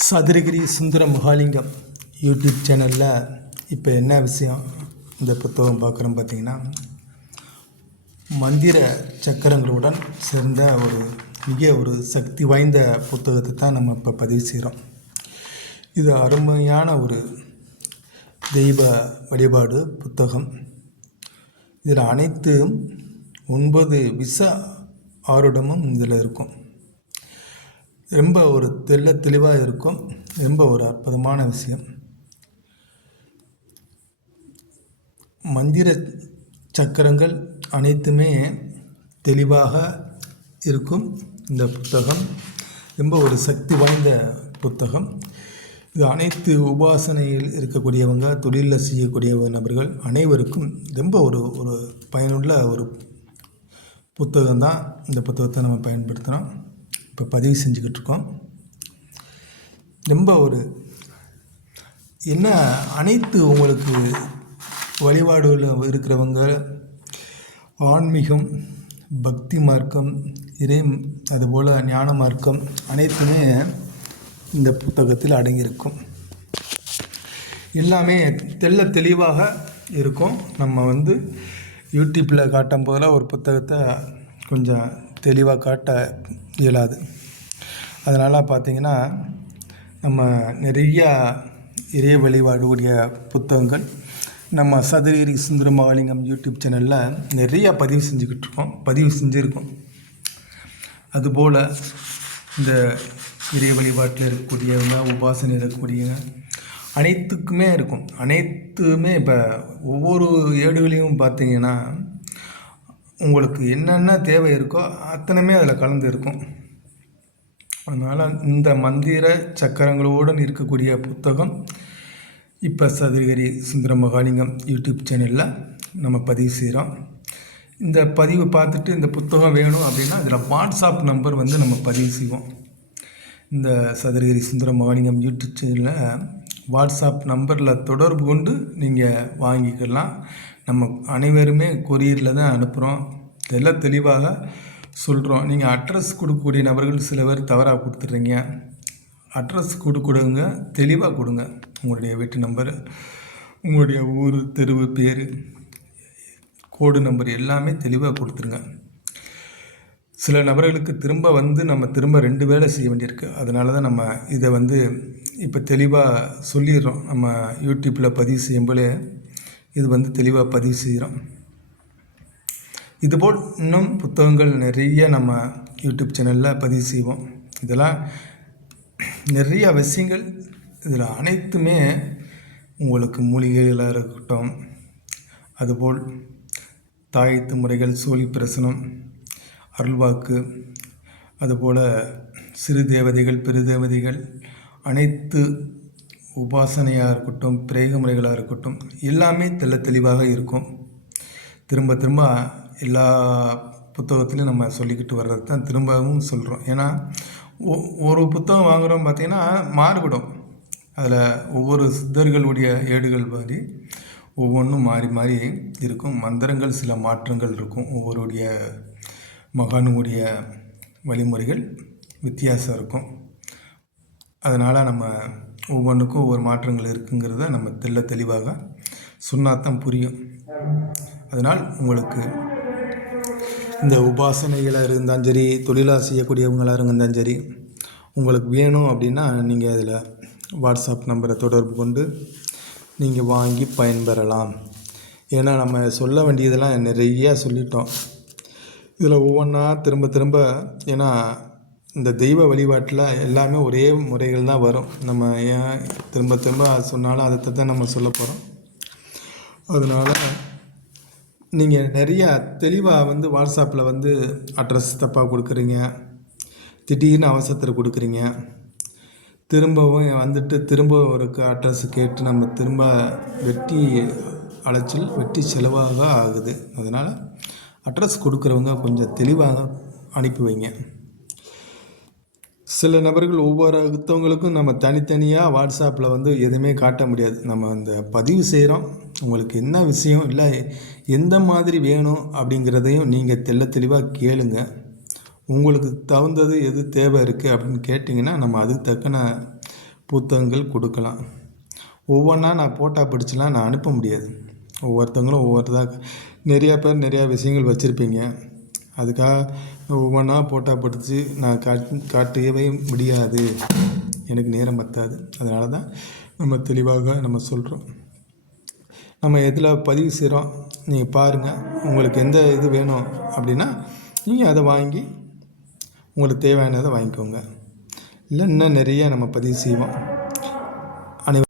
Sathuragiri Sundara Mahalingam YouTube சேனலில் இப்போ என்ன விஷயம்? இந்த புத்தகம் பார்க்குறோம் பார்த்தீங்கன்னா மந்திர சக்கரங்களுடன் சேர்ந்த ஒரு மிக ஒரு சக்தி வாய்ந்த புத்தகத்தை தான் நம்ம இப்போ பதிவு செய்கிறோம் இது அருமையான ஒரு தெய்வ வழிபாடு புத்தகம். இதில் அனைத்தும் ஒன்பது விஷ ஆருடமும் இதில் இருக்கும். ரொம்ப ஒரு தெள்ள தெளிவாக இருக்கும். ரொம்ப ஒரு அற்புதமான விஷயம். மந்திர சக்கரங்கள் அனைத்துமே தெளிவாக இருக்கும். இந்த புத்தகம் ரொம்ப ஒரு சக்தி வாய்ந்த புத்தகம். இது அனைத்து உபாசனையில் இருக்கக்கூடியவங்க தொழிலில் செய்யக்கூடிய நபர்கள் அனைவருக்கும் ரொம்ப ஒரு ஒரு பயனுள்ள ஒரு புத்தகம் தான் இந்த புத்தகத்தை நம்ம பயன்படுத்துகிறோம் இப்போ பதிவு செஞ்சுக்கிட்டு இருக்கோம் ரொம்ப ஒரு என்ன அனைத்து உங்களுக்கு வழிபாடுகள் இருக்கிறவங்க ஆன்மீகம் பக்தி மார்க்கம் இறை அதுபோல் ஞான மார்க்கம் அனைத்துமே இந்த புத்தகத்தில் அடங்கியிருக்கும். எல்லாமே தெள்ள தெளிவாக இருக்கும். நம்ம வந்து யூடியூப்பில் காட்டும் போதெல்லாம் ஒரு புத்தகத்தை கொஞ்சம் தெளிவாக காட்ட இயலாது. அதனால் பார்த்திங்கன்னா நம்ம நிறையா இறைய வழிபாடுடைய புத்தகங்கள் நம்ம சதுரகிரி சுந்தர மகாலிங்கம் யூடியூப் சேனலில் நிறையா பதிவு செஞ்சுக்கிட்டு இருக்கோம் பதிவு செஞ்சுருக்கோம். அதுபோல் இந்த இறை வழிபாட்டில் இருக்கக்கூடியவங்க உபாசனை இருக்கக்கூடியவங்க அனைத்துக்குமே இருக்கும். அனைத்துமே இப்போ ஒவ்வொரு ஏடுகளையும் பார்த்தீங்கன்னா உங்களுக்கு என்னென்ன தேவை இருக்கோ அத்தனையுமே அதில் கலந்து இருக்கும் அதனால் இந்த மந்திர சக்கரங்களோடு இருக்கக்கூடிய புத்தகம் இப்போ சதுரகிரி சுந்தர மகாலிங்கம் யூடியூப் சேனலில் நம்ம பதிவு செய்கிறோம். இந்த பதிவு பார்த்துட்டு இந்த புத்தகம் வேணும் அப்படின்னா இதில் வாட்ஸ்அப் நம்பர் வந்து நம்ம பதிவு செய்வோம். இந்த சதுரகிரி சுந்தர மகாலிங்கம் யூடியூப் சேனலில் வாட்ஸ்அப் நம்பரில் தொடர்பு கொண்டு நீங்கள் வாங்கிக்கலாம். நம்ம அனைவருமே கொரியரில் தான் அனுப்புகிறோம். இதெல்லாம் தெளிவாக சொல்கிறோம் நீங்கள் அட்ரஸ் கொடுக்கக்கூடிய நபர்கள் சில பேர் தவறாக கொடுத்துட்றீங்க. அட்ரஸ் கொடுக்குறவங்க தெளிவாக கொடுங்க. உங்களுடைய வீட்டு நம்பர் உங்களுடைய ஊர் தெருவு பேர் கோடு நம்பர் எல்லாமே தெளிவாக கொடுத்துருங்க. சில நபர்களுக்கு திரும்ப வந்து நம்ம திரும்ப ரெண்டு வேலை செய்ய வேண்டியிருக்கு. அதனால தான் நம்ம இதை வந்து இப்போ தெளிவாக சொல்லிடுறோம். நம்ம யூடியூப்பில் பதிவு செய்யும்போது இது வந்து தெளிவாக பதிவு செய்கிறோம் இதுபோல் இன்னும் புத்தகங்கள் நிறைய நம்ம யூடியூப் சேனலில் பதிவு செய்வோம். இதெல்லாம் நிறைய விஷயங்கள் இதில் அனைத்துமே உங்களுக்கு மூலிகைகளாக இருக்கட்டும் அதுபோல் தாயத்து முறைகள் சோழி பிரசனம் அருள்வாக்கு அதுபோல் சிறு தேவதைகள் பெருதேவதைகள் அனைத்து உபாசனையாக இருக்கட்டும் பிரேக முறைகளாக இருக்கட்டும் எல்லாமே தெல்ல தெளிவாக இருக்கும். திரும்ப திரும்ப எல்லா புத்தகத்துலையும் நம்ம சொல்லிக்கிட்டு வர்றது தான் திரும்பவும் சொல்கிறோம் ஏன்னா ஒ- ஒரு புத்தகம் வாங்குகிறோம் பார்த்திங்கன்னா மாறுபடும். அதில் ஒவ்வொரு சித்தர்களுடைய ஏடுகள் மாதிரி ஒவ்வொன்றும் மாறி மாறி இருக்கும். மந்திரங்கள் சில மாற்றங்கள் இருக்கும். ஒவ்வொருடைய மகானுடைய வழிமுறைகள் வித்தியாசம் இருக்கும். அதனால் நம்ம ஒவ்வொன்றுக்கும் ஒவ்வொரு மாற்றங்கள் இருக்குங்கிறத நம்ம தெல்ல தெளிவாக சொன்னாதான் புரியும். அதனால் உங்களுக்கு இந்த உபாசனைகளாக இருந்தாலும் சரி தொழிலாக செய்யக்கூடியவங்களாக இருந்தாலும் சரி உங்களுக்கு வேணும் அப்படின்னா நீங்கள் அதில் வாட்ஸ்அப் நம்பரை தொடர்பு கொண்டு நீங்கள் வாங்கி பயன்பெறலாம். ஏன்னா நம்ம சொல்ல வேண்டியதெல்லாம் நிறைய சொல்லிட்டோம். இதில் ஒவ்வொன்றா திரும்ப திரும்ப ஏன்னா இந்த தெய்வ வழிபாட்டில் எல்லாமே ஒரே முறைகள் தான் வரும். நம்ம ஏன் திரும்ப திரும்ப அது சொன்னாலும் அதை தான் நம்ம சொல்ல போகிறோம் அதனால் நீங்கள் நிறையா தெளிவாக வந்து வாட்ஸ்அப்பில் வந்து அட்ரஸ் தப்பாக கொடுக்குறீங்க. திடீர்னு அவசரத்தில் கொடுக்குறீங்க. திரும்பவும் வந்துட்டு திரும்ப ஒரு அட்ரஸ் கேட்டு நம்ம திரும்ப வெட்டி அலைச்சல் வெட்டி செலவாக ஆகுது. அதனால் அட்ரஸ் கொடுக்குறவங்க கொஞ்சம் தெளிவாக அனுப்பி வைங்க. சில நபர்கள் ஒவ்வொருத்தவங்களுக்கும் நம்ம தனித்தனியாக வாட்ஸ்அப்பில் வந்து எதுவுமே காட்ட முடியாது. நம்ம அந்த பதிவு செய்கிறோம் உங்களுக்கு என்ன விஷயம் இல்லை எந்த மாதிரி வேணும் அப்படிங்கிறதையும் நீங்கள் தெள்ள தெளிவாக கேளுங்க. உங்களுக்கு தகுந்தது எது தேவை இருக்குது அப்படின்னு கேட்டிங்கன்னா நம்ம அதுக்கு தக்கன புத்தகங்கள் கொடுக்கலாம். ஒவ்வொன்றா நான் போட்டா பிடிச்சலாம் நான் அனுப்ப முடியாது. ஒவ்வொருத்தவங்களும் ஒவ்வொருதாக நிறையா பேர் நிறையா விஷயங்கள் வச்சுருப்பீங்க. அதுக்காக ஒவ்வொன்றா போட்டா பிடிச்சி நான் காட் காட்டவே முடியாது. எனக்கு நேரம் பத்தாது. அதனால தான் நம்ம தெளிவாக நம்ம சொல்கிறோம் நம்ம எதில் பதிவு செய்கிறோம் நீங்கள் பாருங்கள் உங்களுக்கு எந்த இது வேணும் அப்படின்னா நீங்கள் அதை வாங்கி உங்களுக்கு தேவையானதை வாங்கிக்கோங்க. இல்லை இன்னும் நிறைய நம்ம பதிவு செய்வோம்.